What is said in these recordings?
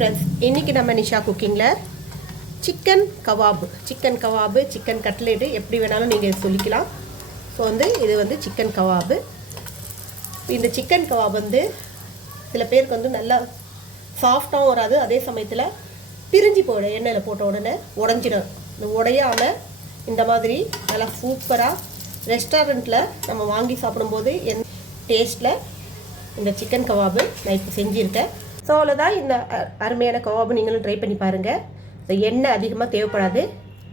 Friends, இன்றைக்கி நம்ம நிஷா குக்கிங்கில் சிக்கன் கவாபு சிக்கன் கட்லெட்டு எப்படி வேணாலும் நீங்கள் சொல்லிக்கலாம். ஸோ இது சிக்கன் கவாபு. இந்த சிக்கன் கவாப் சில பேருக்கு நல்லா சாஃப்டாகவும் வராது, அதே சமயத்தில் பிரிஞ்சு போயிடும். எண்ணெயில் போட்ட உடனே உடஞ்சிடும். இந்த உடையாமல் இந்த மாதிரி நல்லா சூப்பராக ரெஸ்டாரண்ட்டில் நம்ம வாங்கி சாப்பிடும்போது டேஸ்ட்டில் இந்த சிக்கன் கவாபு நான் இப்போ செஞ்சுருக்கேன். ஸோ அவ்வளோதான். இந்த அருமையான கவாபு நீங்களும் ட்ரை பண்ணி பாருங்கள். ஸோ எண்ணெய் அதிகமாக தேவைப்படாது.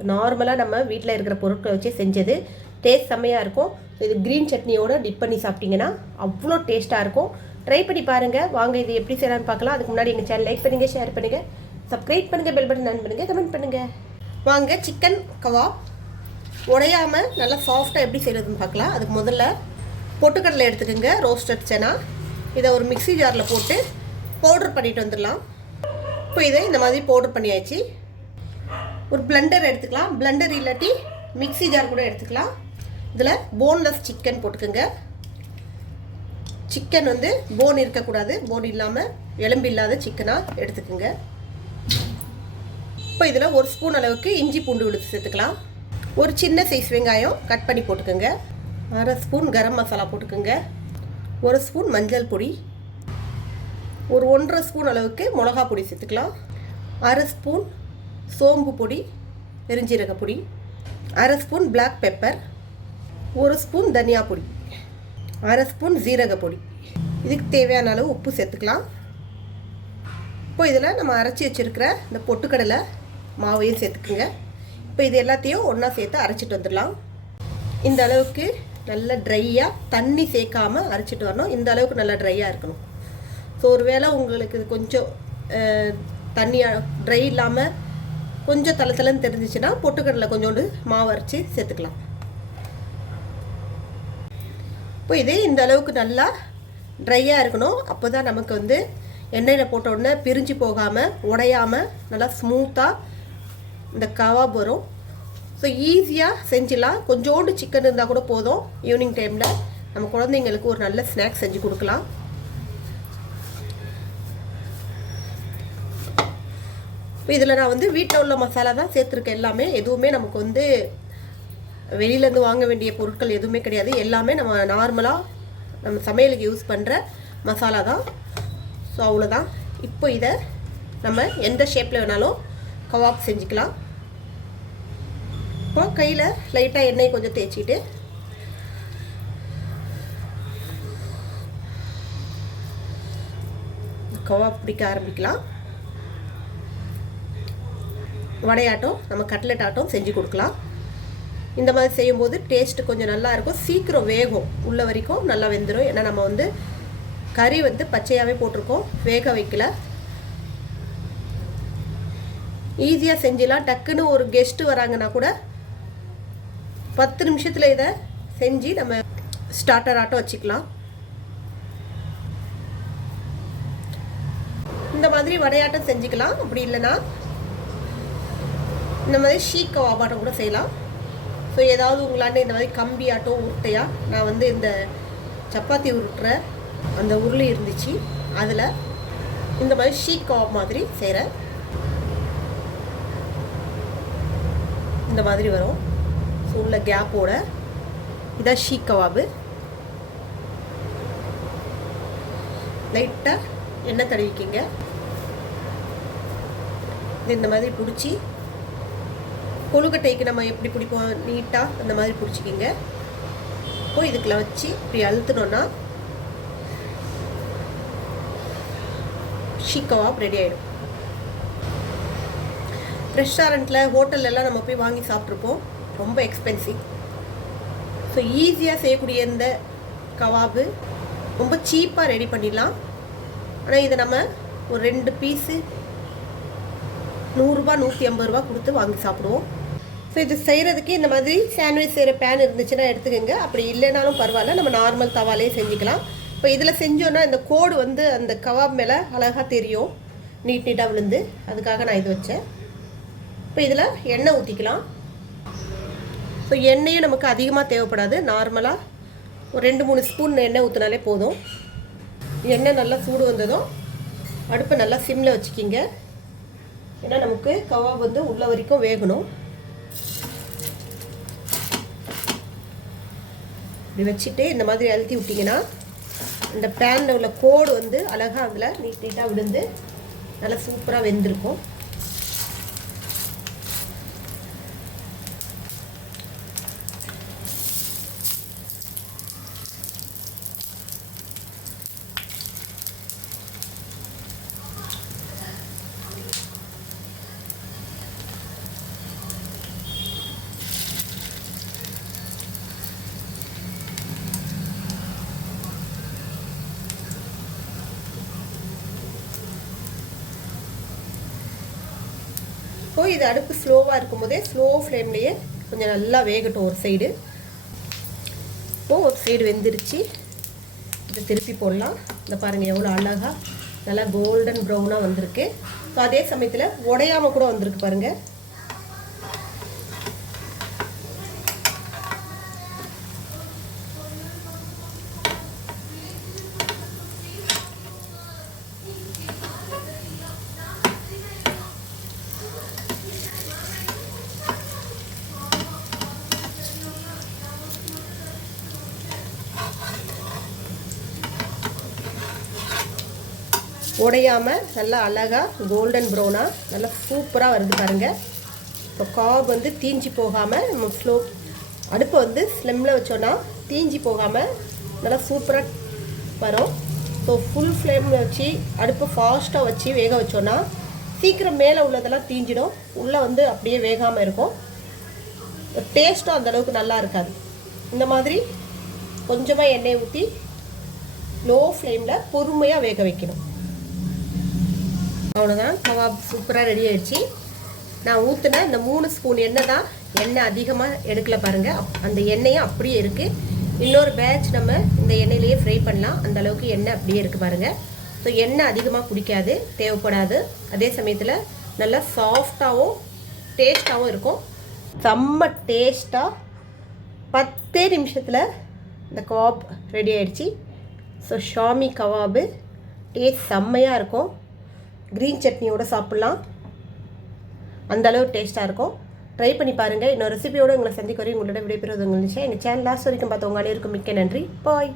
நார்மலாக நம்ம வீட்டில் இருக்கிற பொருட்களை வச்சு செஞ்சது. டேஸ்ட் செம்மையாக இருக்கும். இது க்ரீன் சட்னியோடு டிப் பண்ணி சாப்பிட்டிங்கன்னா அவ்வளோ டேஸ்ட்டாக இருக்கும். ட்ரை பண்ணி பாருங்கள். வாங்க இது எப்படி செய்யலான்னு பார்க்கலாம். அதுக்கு முன்னாடி எங்கள் சேனல் லைக் பண்ணுங்கள், ஷேர் பண்ணுங்கள், சப்ஸ்கிரைப் பண்ணுங்கள், பெல் பட்டன் ஆன் பண்ணுங்கள், கமெண்ட் பண்ணுங்கள். வாங்க சிக்கன் கவாப் உடையாமல் நல்லா சாஃப்டாக எப்படி செய்கிறதுன்னு பார்க்கலாம். அதுக்கு முதல்ல பொட்டுக்கடலை எடுத்துக்கோங்க, ரோஸ்டட் சனா. இதை ஒரு மிக்ஸி ஜாரில் போட்டு பவுடர் பண்ணிட்டு வந்துடலாம். இப்போ இதை இந்த மாதிரி பவுடர் பண்ணியாச்சு. ஒரு பிளெண்டர் எடுத்துக்கலாம். பிளெண்டர் இல்லாட்டி மிக்ஸி ஜார் கூட எடுத்துக்கலாம். இதில் போன்லெஸ் சிக்கன் போட்டுக்கோங்க. சிக்கன் போன் இருக்கக்கூடாது. போன் இல்லாமல் எலும்பு இல்லாத சிக்கனாக எடுத்துக்கோங்க. இப்போ இதில் ஒரு ஸ்பூன் அளவுக்கு இஞ்சி பூண்டு விழுத்து சேர்த்துக்கலாம். ஒரு சின்ன சைஸ் வெங்காயம் கட் பண்ணி போட்டுக்கோங்க. அரை ஸ்பூன் கரம் மசாலா போட்டுக்கோங்க. ஒரு ஸ்பூன் மஞ்சள் பொடி, ஒரு 1.5 ஸ்பூன் அளவுக்கு மிளகா பொடி சேர்த்துக்கலாம். அரை ஸ்பூன் சோம்பு பொடி, பெருஞ்சீரக பொடி, அரை ஸ்பூன் பிளாக் பெப்பர், ஒரு ஸ்பூன் தனியா பொடி, அரை ஸ்பூன் ஜீரக பொடி. இதுக்கு தேவையான அளவு உப்பு சேர்த்துக்கலாம். இப்போ இதில் நம்ம அரைச்சி வச்சுருக்கிற இந்த பொட்டுக்கடலை மாவையும் சேர்த்துக்குங்க. இப்போ இது எல்லாத்தையும் ஒன்றா சேர்த்து அரைச்சிட்டு வந்துடலாம். இந்த அளவுக்கு நல்லா ட்ரையாக தண்ணி சேர்க்காமல் அரைச்சிட்டு வரணும். இந்த அளவுக்கு நல்லா ட்ரையாக இருக்கணும். ஸோ ஒரு வேளை உங்களுக்கு இது கொஞ்சம் தண்ணியாக ட்ரை இல்லாமல் கொஞ்சம் தளன்னு தெரிஞ்சிச்சுன்னா பொட்டுக்கடலை கொஞ்சோண்டு மாவு அரைச்சி சேர்த்துக்கலாம். இப்போ இதே இந்த அளவுக்கு நல்லா ட்ரையாக இருக்கணும். அப்போ தான் நமக்கு எண்ணெயில் போட்ட உடனே பிரிஞ்சு போகாமல் உடையாமல் நல்லா ஸ்மூத்தாக இந்த கவாப் வரும். ஸோ ஈஸியாக செஞ்சிடலாம். கொஞ்சோண்டு சிக்கன் இருந்தால் கூட போதும். ஈவினிங் டைமில் நம்ம குழந்தைங்களுக்கு ஒரு நல்ல ஸ்நாக்ஸ் செஞ்சு கொடுக்கலாம். இதில் நான் வீட்டில் உள்ள மசாலா தான் சேர்த்துருக்கேன். எல்லாமே எதுவுமே நமக்கு வெளியிலேருந்து வாங்க வேண்டிய பொருட்கள் எதுவுமே கிடையாது. எல்லாமே நம்ம நார்மலாக நம்ம சமையலுக்கு யூஸ் பண்ணுற மசாலா தான். ஸோ அவ்வளோதான். இப்போ இதை நம்ம எந்த ஷேப்பில் வேணாலும் கவாப் செஞ்சுக்கலாம். இப்போ கையில் லைட்டாக எண்ணெய் கொஞ்சம் தேய்ச்சிட்டு கவாப் பிடிக்க ஆரம்பிக்கலாம். வடையாட்டம் நம்ம கட்லெட் ஆட்டம் செஞ்சு கொடுக்கலாம். இந்த மாதிரி செய்யும்போது டேஸ்ட்டு கொஞ்சம் நல்லா இருக்கும். சீக்கிரம் வேகும், உள்ள வரைக்கும் நல்லா வெந்துடும். ஏன்னா நம்ம கறி பச்சையாகவே போட்டிருக்கோம், வேக வைக்கல. ஈஸியாக செஞ்சிடலாம். டக்குன்னு ஒரு கெஸ்ட்டு வராங்கன்னா கூட 10 நிமிஷத்தில் இதை செஞ்சு நம்ம ஸ்டார்டர் ஆட்டம் வச்சுக்கலாம். இந்த மாதிரி வடையாட்டம் செஞ்சுக்கலாம். அப்படி இல்லைன்னா இந்த மாதிரி ஷீக் கவாபாட்டம் கூட செய்யலாம். ஸோ ஏதாவது உங்களாண்ட இந்த மாதிரி கம்பி ஆட்டம் உருட்டையாக நான் இந்த சப்பாத்தி உருட்டுற அந்த உருளி இருந்துச்சு, அதில் இந்த மாதிரி ஷீக் கவாப் மாதிரி செய்கிறேன். இந்த மாதிரி வரும். ஸோ உள்ள கேப்போட இதான் ஷீக் கவாபு. லைட்டாக எண்ணெய் தடவிக்கிங்க. இந்த மாதிரி பிடிச்சி கொழுக்கட்டைக்கு நம்ம எப்படி பிடிப்போம் நீட்டாக அந்த மாதிரி பிடிச்சிக்கிங்க. இப்போ இதுக்குள்ள வச்சு இப்படி அழுத்தினோன்னா ஷீக் கவாப் ரெடி ஆகிடும். ரெஸ்டாரண்ட்டில் ஹோட்டல்லலாம் நம்ம போய் வாங்கி சாப்பிட்ருப்போம், ரொம்ப எக்ஸ்பென்சிவ். ஸோ ஈஸியாக செய்யக்கூடிய இந்த கவாபு ரொம்ப சீப்பாக ரெடி பண்ணிடலாம். ஆனால் இதை நம்ம ஒரு 2 பீஸு 100 ரூபா 150 ரூபா கொடுத்து வாங்கி சாப்பிடுவோம். ஸோ இது செய்கிறதுக்கு இந்த மாதிரி சாண்ட்விச் செய்கிற பேன் இருந்துச்சுன்னா எடுத்துக்கோங்க. அப்படி இல்லைனாலும் பரவாயில்ல, நம்ம நார்மல் தவாலே செஞ்சுக்கலாம். இப்போ இதில் செஞ்சோன்னா இந்த கோடு அந்த கவாப் மேலே அழகாக தெரியும், நீட்டாக விழுந்து. அதுக்காக நான் இது வச்சேன். இப்போ இதில் எண்ணெய் ஊற்றிக்கலாம். ஸோ எண்ணெயும் நமக்கு அதிகமாக தேவைப்படாது. நார்மலாக ஒரு 2-3 ஸ்பூன் எண்ணெய் ஊற்றினாலே போதும். எண்ணெய் நல்லா சூடு வந்ததும் அடுப்பை நல்லா சிம்மில் வச்சுக்கிங்க. ஏன்னா நமக்கு கவாப் வந்து உள்ள வரைக்கும் வேகணும். இப்படி வச்சுட்டு இந்த மாதிரி அழுத்தி விட்டிங்கன்னா இந்த பேனில் உள்ள கோடு வந்து அழகாக அதில் நீட்டாக விழுந்து நல்லா சூப்பராக வெந்திருக்கும். இப்போ இது அடுப்பு ஸ்லோவாக இருக்கும்போதே ஸ்லோ ஃப்ளேம்லேயே கொஞ்சம் நல்லா வேகட்டும் ஒரு சைடு. இப்போது ஒரு சைடு வெந்துருச்சு. இதை திருப்பி போடலாம். இந்த பாருங்கள் எவ்வளோ அழகாக நல்லா கோல்டன் ப்ரௌனாக வந்திருக்கு. ஸோ அதே சமயத்தில் உடையாமல் கூட வந்திருக்கு பாருங்கள். உடையாமல் நல்லா அழகாக கோல்டன் ப்ரௌனாக நல்லா சூப்பராக வருது பாருங்கள். இப்போ கவாப் வந்து தீஞ்சி போகாமல் நம்ம அடுப்பை வந்து ஸ்லிம்மில் வச்சோன்னா தீஞ்சி போகாமல் நல்லா சூப்பராக வரும். ஸோ ஃபுல் ஃப்ளேமில் வச்சு அடுப்பை ஃபாஸ்ட்டாக வச்சு வேக வச்சோன்னா சீக்கிரம் மேலே உள்ளதெல்லாம் தீஞ்சிடும், உள்ளே வந்து அப்படியே வேகாமல் இருக்கும். டேஸ்ட்டும் அந்தளவுக்கு நல்லா இருக்காது. இந்த மாதிரி கொஞ்சமாக எண்ணெய் ஊற்றி லோ ஃப்ளேமில் பொறுமையாக வேக வைக்கணும். அவ்வளோதான், கவாப் சூப்பராக ரெடி ஆகிடுச்சு. நான் ஊற்றின இந்த 3 ஸ்பூன் எண்ணெய் தான், எண்ணெய் அதிகமாக எடுக்கல பாருங்கள். அந்த எண்ணெயும் அப்படியே இருக்குது. இன்னொரு பேட்ச் நம்ம இந்த எண்ணெயிலேயே ஃப்ரை பண்ணலாம். அந்த அளவுக்கு எண்ணெய் அப்படியே இருக்குது பாருங்கள். ஸோ எண்ணெய் அதிகமாக குடிக்காது, தேவைப்படாது. அதே சமயத்தில் நல்லா சாஃப்டாகவும் டேஸ்ட்டாகவும் இருக்கும். செம்ம டேஸ்ட்டாக 10 நிமிஷத்தில் இந்த கவாப் ரெடி ஆகிடுச்சு. ஸோ ஷாமி கவாபு டேஸ்ட் செம்மையாக இருக்கும். க்ரீன் சட்னியோடு சாப்பிட்லாம், அந்தளவு டேஸ்ட்டாக இருக்கும். ட்ரை பண்ணி பாருங்கள். இன்னொரு ரெசிபியோடு உங்களை சந்திக்க வரையும் உங்களோட விடைபெறுவது உங்கள் நிச்சயம். எங்கள் சேனல் லாஸ்ட் வரைக்கும் பார்த்தவங்க அனைவருக்கும் மிக்க நன்றி. பாய்.